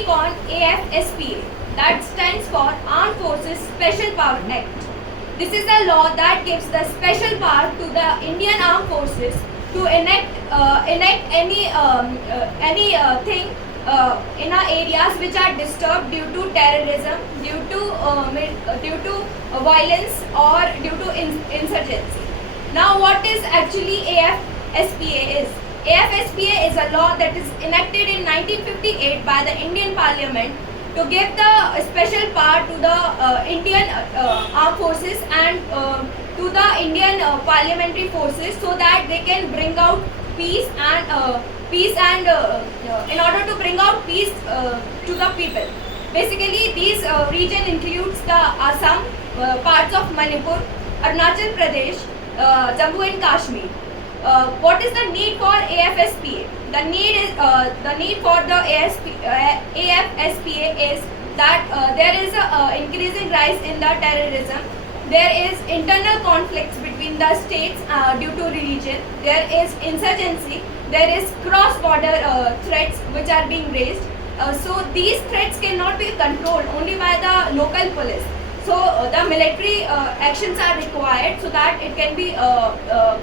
speak on AFSPA, that stands for Armed Forces Special Power Act. This is a law that gives the special power to the Indian Armed Forces to enact any thing in our areas which are disturbed due to terrorism, due to violence, or due to insurgency. Now, what is actually AFSPA is? AFSPA is a law that is enacted in 1958 by the Indian Parliament to give the special power to the Indian armed forces and to the Indian parliamentary forces, so that they can bring out peace and in order to bring out peace to the people. Basically, these region includes the Assam, parts of Manipur, Arunachal Pradesh, Jammu and Kashmir. What is the need for AFSPA? The need for the AFSPA is that there is a increasing rise in the terrorism. There is internal conflicts between the states due to religion. There is insurgency. There is cross-border threats which are being raised. So these threats cannot be controlled only by the local police. So the military actions are required so that it can be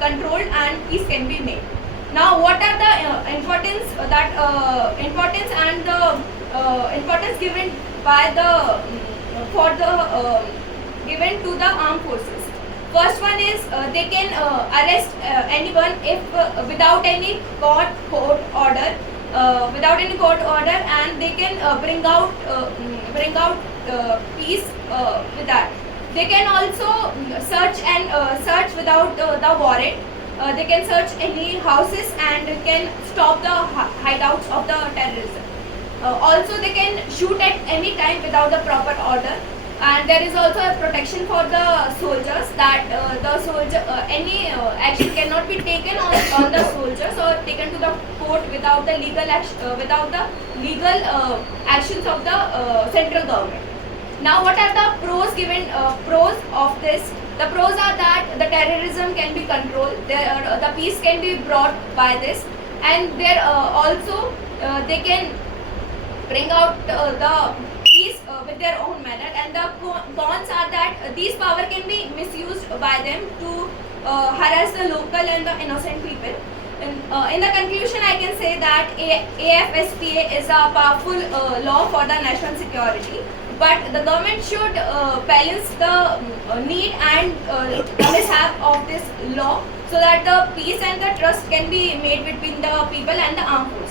controlled and peace can be made. Now, what are the importance given by the given to the armed forces? First one is they can arrest anyone if without any court order, and they can bring out peace with that. They can also search without the warrant. They can search any houses and can stop the hideouts of the terrorism. Also, they can shoot at any time without the proper order. And there is also a protection for the soldiers, that any action cannot be taken on the soldiers or taken to the court without the legal actions of the central government. Now, what are the pros of this? The pros are that the terrorism can be controlled, the peace can be brought by this, and there also they can bring out the peace with their own manner. And the cons are that these power can be misused by them to harass the local and the innocent people. In the conclusion, I can say that AFSPA is a powerful law for the national security, but the government should balance the need and mishap of this law so that the peace and the trust can be made between the people and the armed forces.